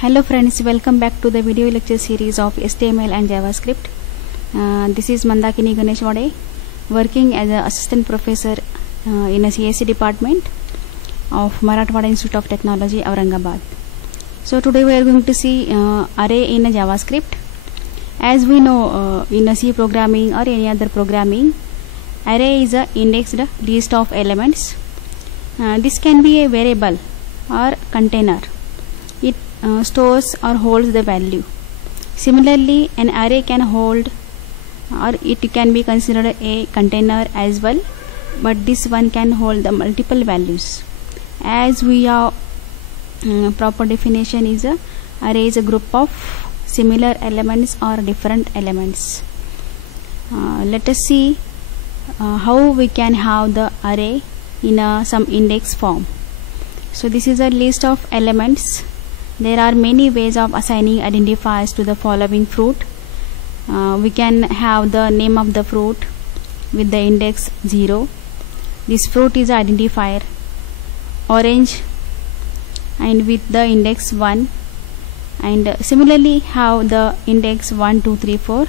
Hello friends, welcome back to the video lecture series of HTML and JavaScript. This is Mandakini Ganeshwade, working as an assistant professor in a CSE department of Marathwada Institute of Technology, Aurangabad. So today we are going to see array in a JavaScript. As we know, in a C programming or any other programming, array is a indexed list of elements. This can be a variable or container. It stores or holds the value. Similarly, an array can hold or it can be considered a container as well, but this one can hold the multiple values. As we have proper definition is a array is a group of similar elements or different elements. Let us see how we can have the array in some index form. So this is a list of elements. There are many ways of assigning identifiers to the following fruit. We can have the name of the fruit with the index 0. This fruit is identifier. Orange and with the index 1, and similarly have the index 1, 2, 3, 4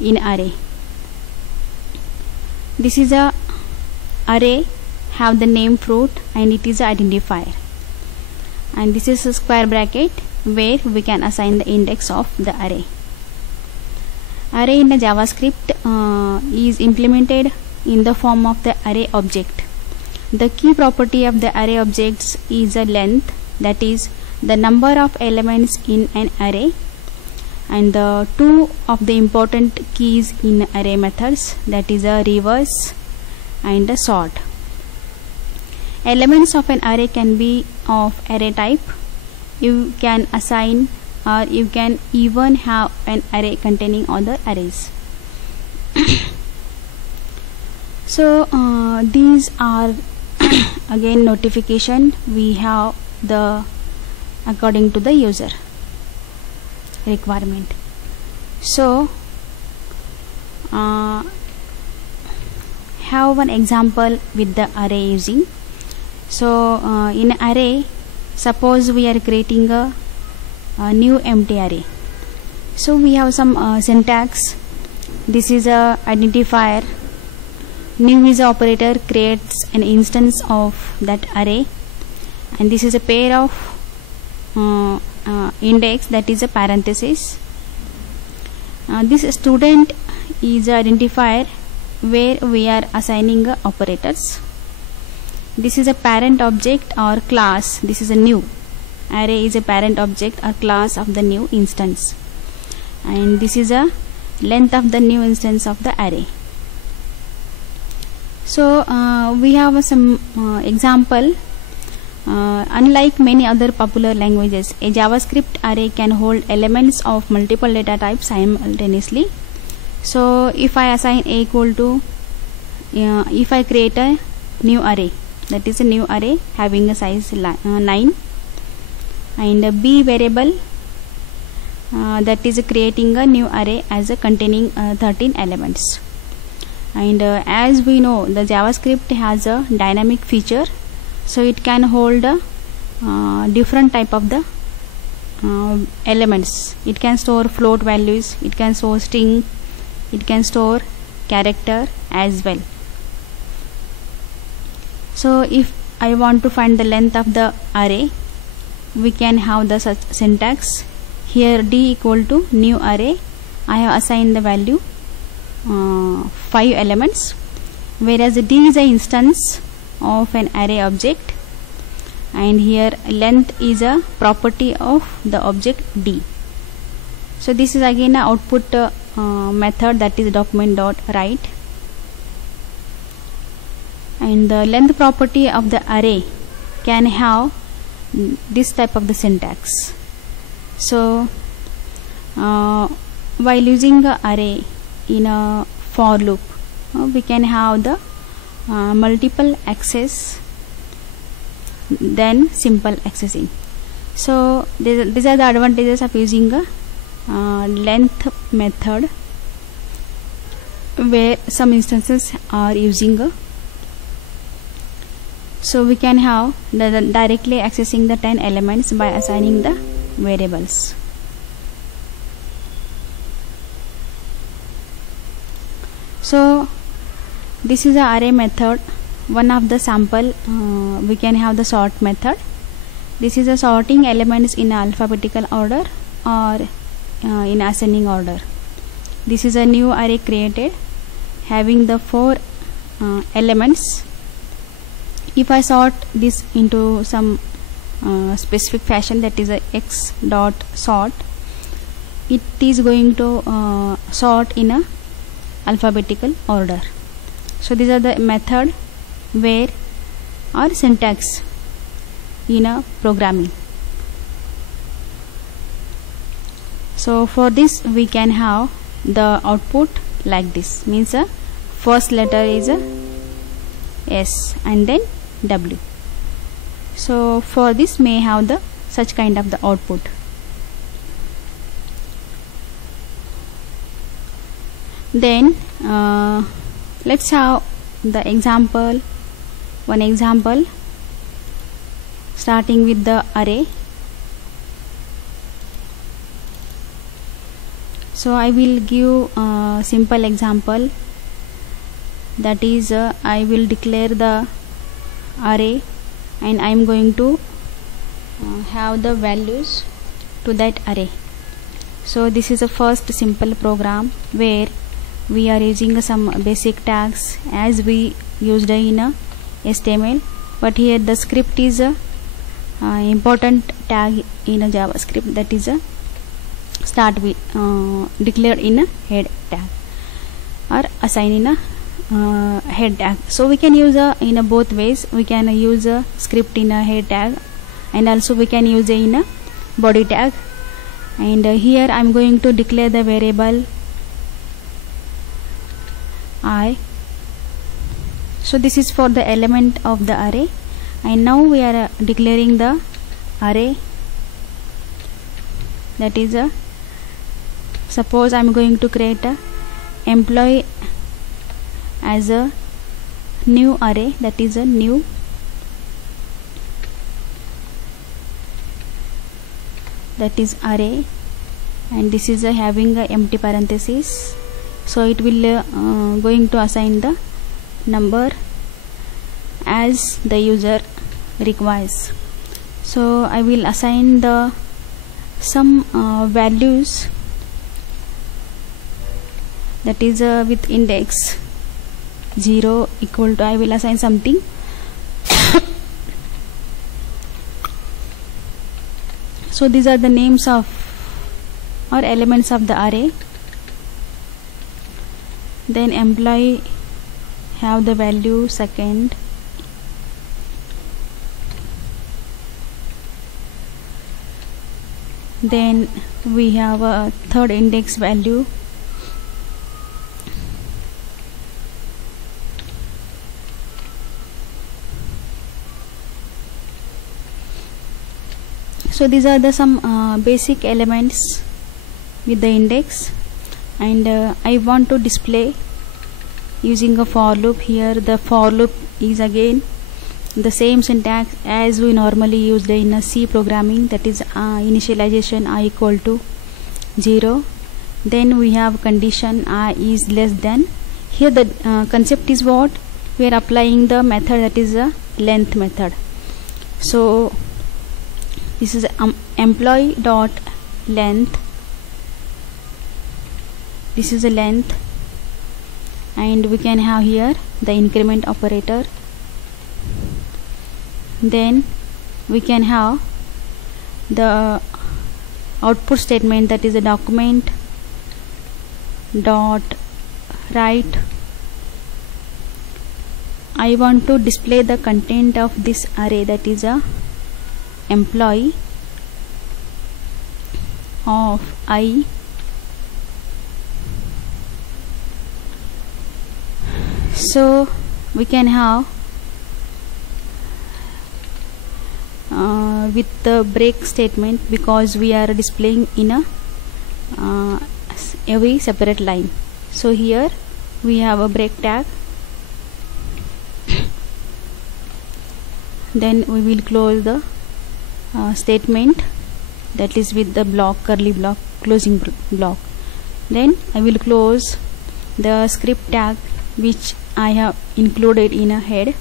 in array. This is a array have the name fruit and it is identifier, and this is a square bracket where we can assign the index of the array. Array in the JavaScript is implemented in the form of the array object. The key property of the array objects is a length, that is the number of elements in an array, and the two of the important keys in array methods, that is a reverse and a sort. Elements of an array can be of array type. You can assign or you can even have an array containing other arrays. So these are again notification we have the according to the user requirement. So have one example with the array using. So in array, suppose we are creating a new empty array. So we have some syntax. This is a identifier. New is a operator creates an instance of that array, and this is a pair of index, that is a parenthesis. This student is a identifier where we are assigning operators. This is a parent object or class. This is a new array is a parent object or class of the new instance, and this is a length of the new instance of the array. So we have some example. Unlike many other popular languages, a JavaScript array can hold elements of multiple data types simultaneously. So if I assign a equal to if I create a new array, that is a new array having a size 9, and a b variable that is creating a new array as a containing 13 elements. And as we know, the JavaScript has a dynamic feature, so it can hold different type of the elements. It can store float values, it can store string, it can store character as well. So if I want to find the length of the array, we can have the such syntax. Here d equal to new array. I have assigned the value 5 elements, whereas d is a instance of an array object, and here length is a property of the object d. So this is again an output method, that is document.write, and the length property of the array can have this type of the syntax. So while using the array in a for loop, we can have the multiple access, then simple accessing. So these are the advantages of using a length method, where some instances are using a So we can have directly accessing the 10 elements by assigning the variables. So this is a array method. One of the sample we can have the sort method. This is a sorting elements in alphabetical order or in ascending order. This is a new array created having the 4 elements. If I sort this into some specific fashion, that is a x dot sort, it is going to sort in a alphabetical order. So these are the method where or syntax in a programming. So for this we can have the output like this, means a first letter is a S and then W. So for this may have the such kind of the output. Then let's have the example, one example starting with the array. So I will give a simple example, that is I will declare the array and I am going to have the values to that array. So this is a first simple program where we are using some basic tags as we used in a HTML, but here the script is a important tag in a JavaScript, that is a start with declared in a head tag or assign in a head tag. So we can use in a both ways. We can use a script in a head tag and also we can use in a body tag. And here I am going to declare the variable I. So this is for the element of the array, and now we are declaring the array, that is a suppose I am going to create a employee as a new array, that is a new array, and this is having a empty parenthesis. So it will going to assign the number as the user requires. So I will assign the some values, that is with index 0 equal to, I will assign something so these are the names of or elements of the array. Then employee have the value second, then we have a third index value, so these are the some basic elements with the index. And I want to display using a for loop. Here the for loop is again the same syntax as we normally use in a C programming, that is initialization I equal to 0. Then we have condition I is less than. Here the concept is what we are applying the method, that is a length method. So this is employee dot length, this is a length, and we can have here the increment operator. Then we can have the output statement, that is a document dot write. I want to display the content of this array, that is a employee of I. So we can have with the break statement, because we are displaying in a every separate line. So here we have a break tag, then we will close the statement, that is with the block, curly block, closing block. Then I will close the script tag which I have included in a head.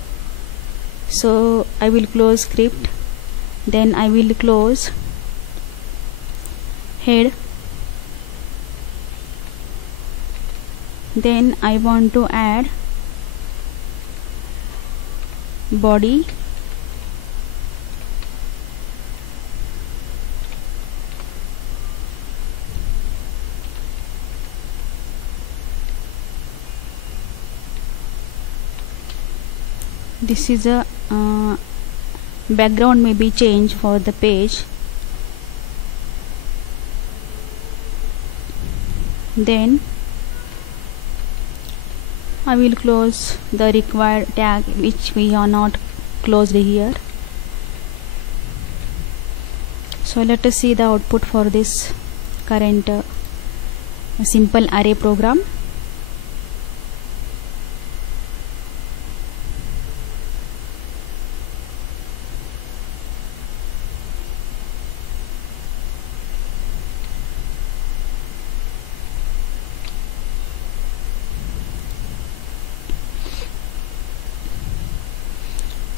So I will close script, then I will close head. Then I want to add body, this is a background may be changed for the page. Then I will close the required tag which we are not closed here. So let us see the output for this current simple array program.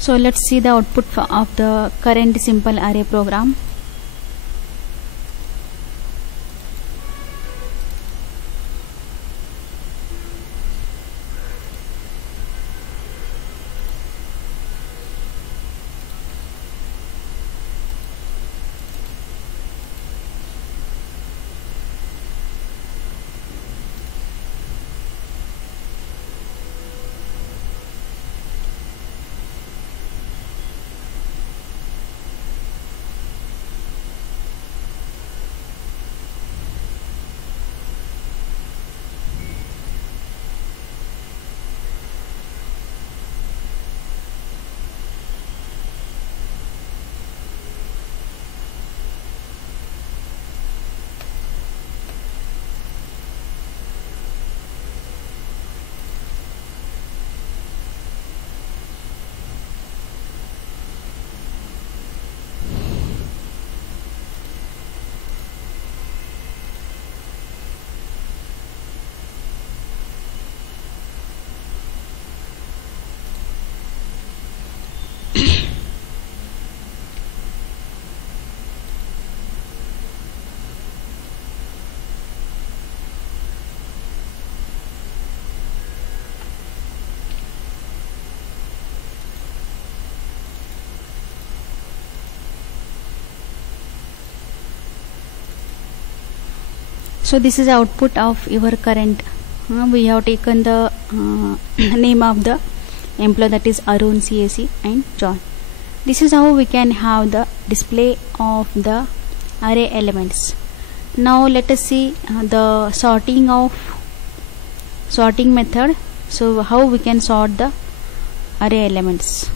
So let's see the output of the current simple array program. So this is output of your current. We have taken the name of the employee, that is Arun, CAC and John. This is how we can have the display of the array elements. Now let us see the sorting method. So how we can sort the array elements.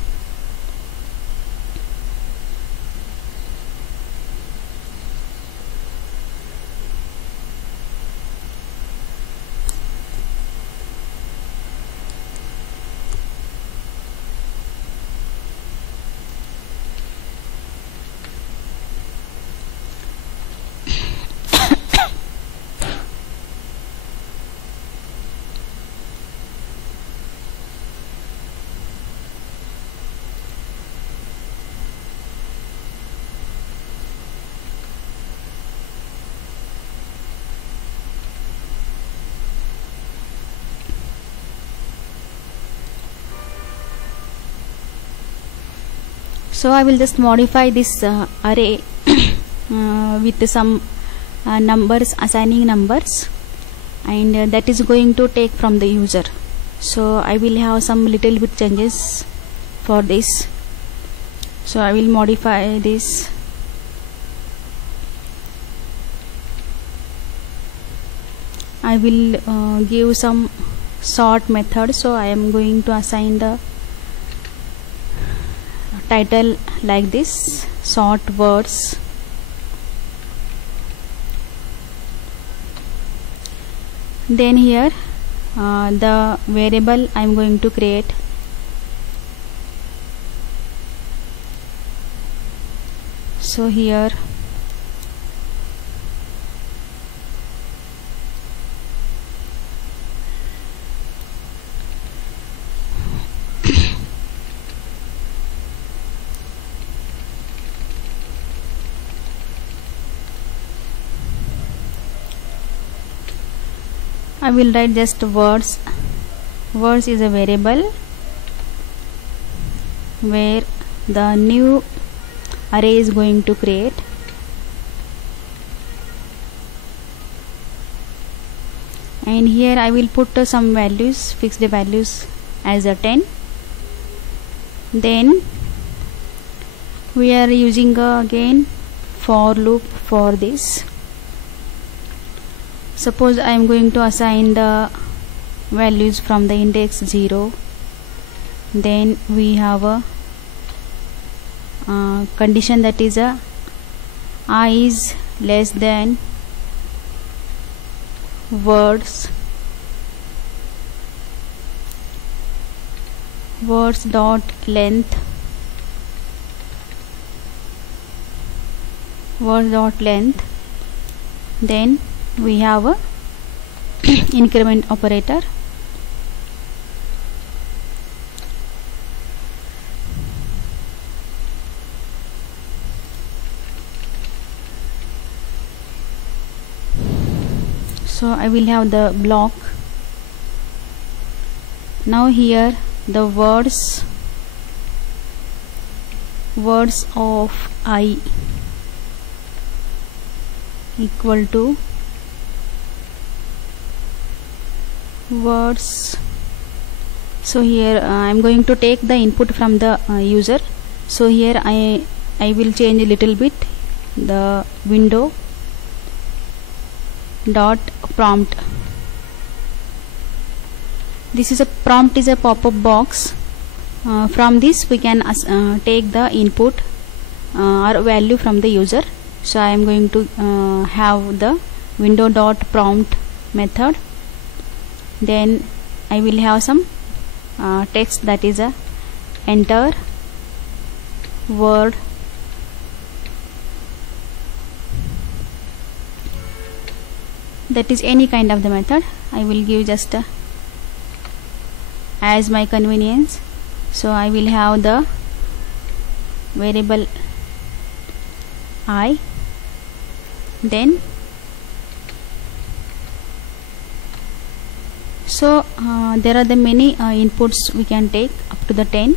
So I will just modify this array with some numbers, assigning numbers, and that is going to take from the user. So I will have some little bit changes for this. So I will modify this. I will give some sort method. So I am going to assign the title like this, sort words. Then here the variable I am going to create. So here I will write just words. Words is a variable where the new array is going to create. And here I will put some values, fixed values as a 10. Then we are using again for loop for this. Suppose I am going to assign the values from the index 0. Then we have a condition, that is I is less than words dot length then we have a increment operator. So I will have the block. Now here the words of I equal to words. So here I am going to take the input from the user. So here I will change a little bit the window dot prompt. This is a prompt is a pop-up box. From this we can take the input or value from the user. So I am going to have the window dot prompt method. Then I will have some text, that is a enter word that is any kind of the method. I will give just as my convenience. So I will have the variable I. Then so there are the many inputs we can take up to the 10.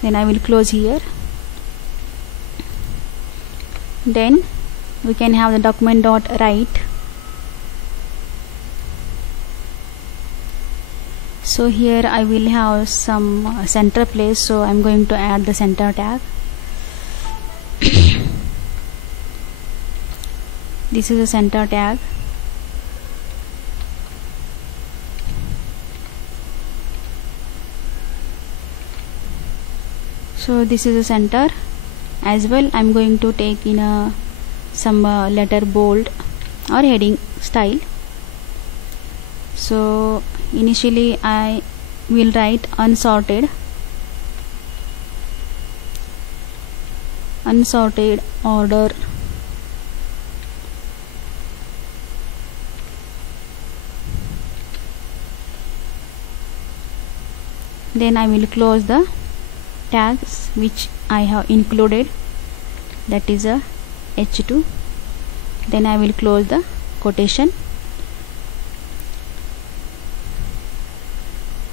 Then I will close here. Then we can have the document dot write. So here I will have some center place, so I am going to add the center tag. This is a center tag. So this is a center as well. I am going to take in some letter bold or heading style. So initially I will write unsorted order. Then I will close the tags which I have included, that is a H2. Then I will close the quotation.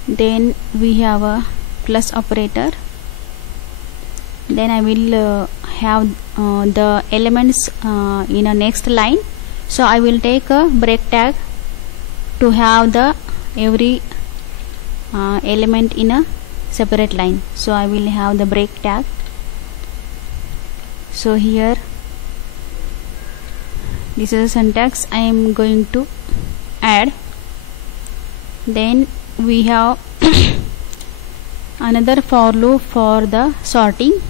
Then we have a plus operator. Then I will have the elements in a next line. So I will take a break tag to have the every element in a separate line. So I will have the break tag. So here this is a syntax I am going to add. Then we have another for loop for the sorting.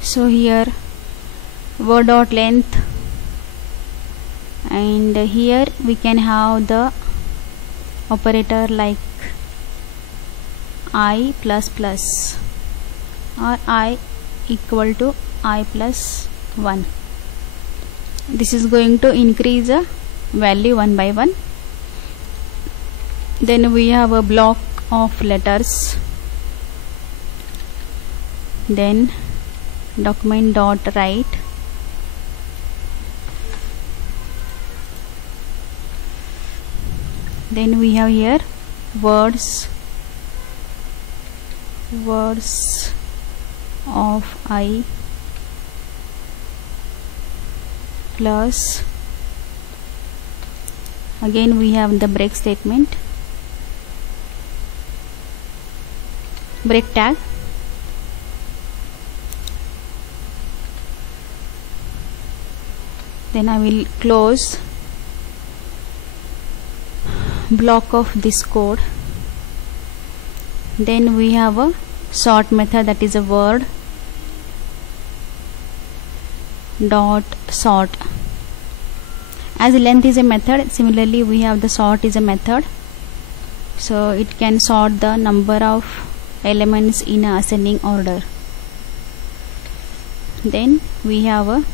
So here word dot length, and here we can have the operator like I plus plus or I equal to I plus 1. this is going to increase a value one by one. Then we have a block of letters. Then document dot write. Then we have here words of I plus, again we have the break statement, break tag. Then I will close block of this code. Then we have a sort method, that is a word dot sort. As length is a method, similarly we have the sort is a method, so it can sort the number of elements in a ascending order. Then we have a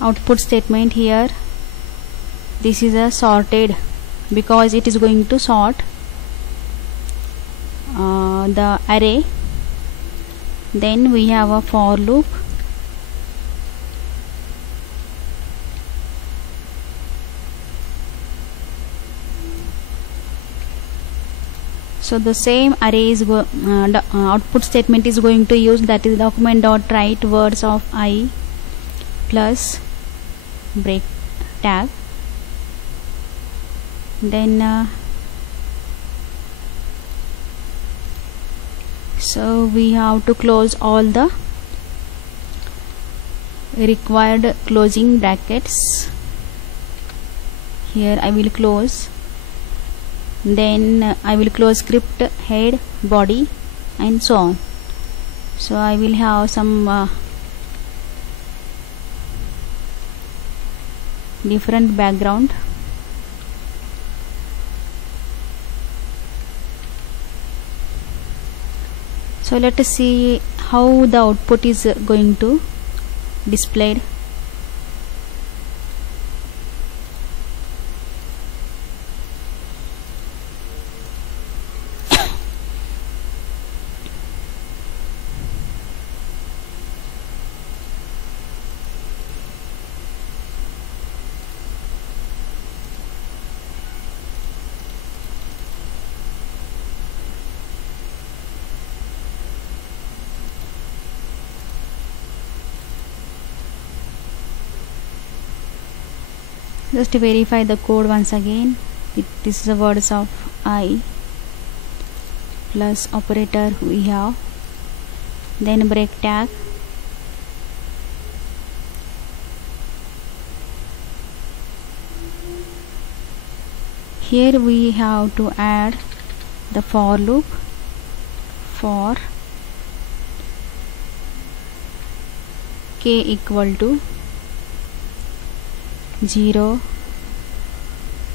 output statement here. This is a sorted, because it is going to sort the array. Then we have a for loop. So the same array is output statement is going to use, that is document dot write words of I plus break tag. Then so we have to close all the required closing brackets. Here I will close. Then I will close script head, body, and so on. So I will have some different background. So let us see how the output is going to displayed. Just to verify the code once again, this is the words of I plus operator we have, then break tag, here we have to add the for loop for k equal to 0,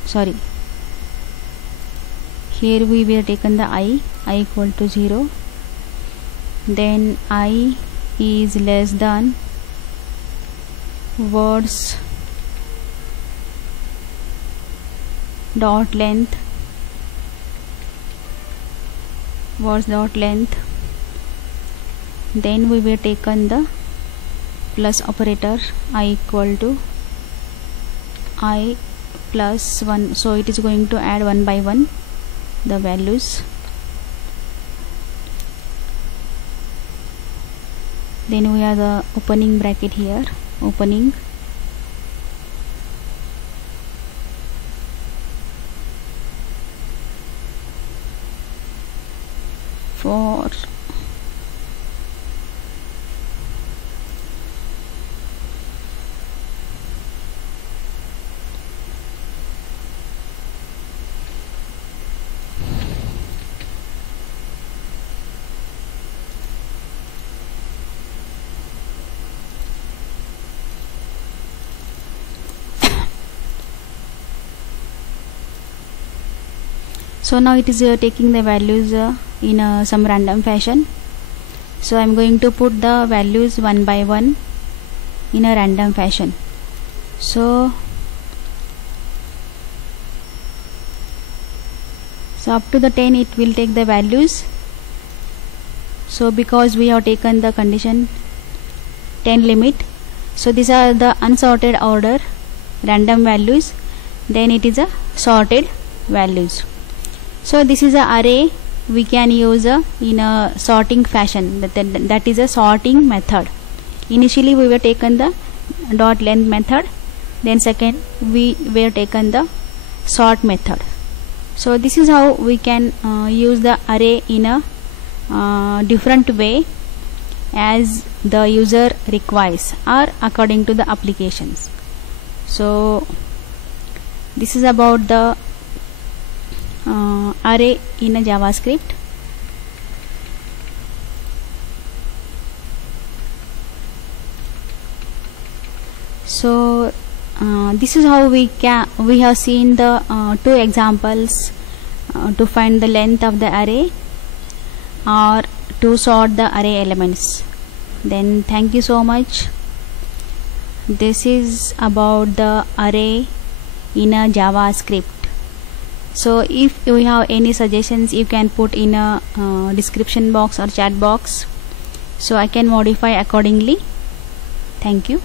sorry, here we will taken the I equal to 0, then I is less than words dot length, then we will taken the plus operator I equal to I plus 1, so it is going to add one by one the values. Then we have the opening bracket here, opening, for so now it is taking the values in some random fashion. So I am going to put the values one by one in a random fashion. So up to the 10 it will take the values. So because we have taken the condition 10 limit, so these are the unsorted order random values, then it is a sorted values. So this is a array we can use in a sorting fashion, that is a sorting method. Initially we were taken the dot length method, then second we were taken the sort method. So this is how we can use the array in a different way as the user requires or according to the applications. So this is about the array in a JavaScript. So this is how we have seen the two examples to find the length of the array or to sort the array elements. Then thank you so much. This is about the array in a JavaScript. So if you have any suggestions, you can put in a description box or chat box, so I can modify accordingly. Thank you.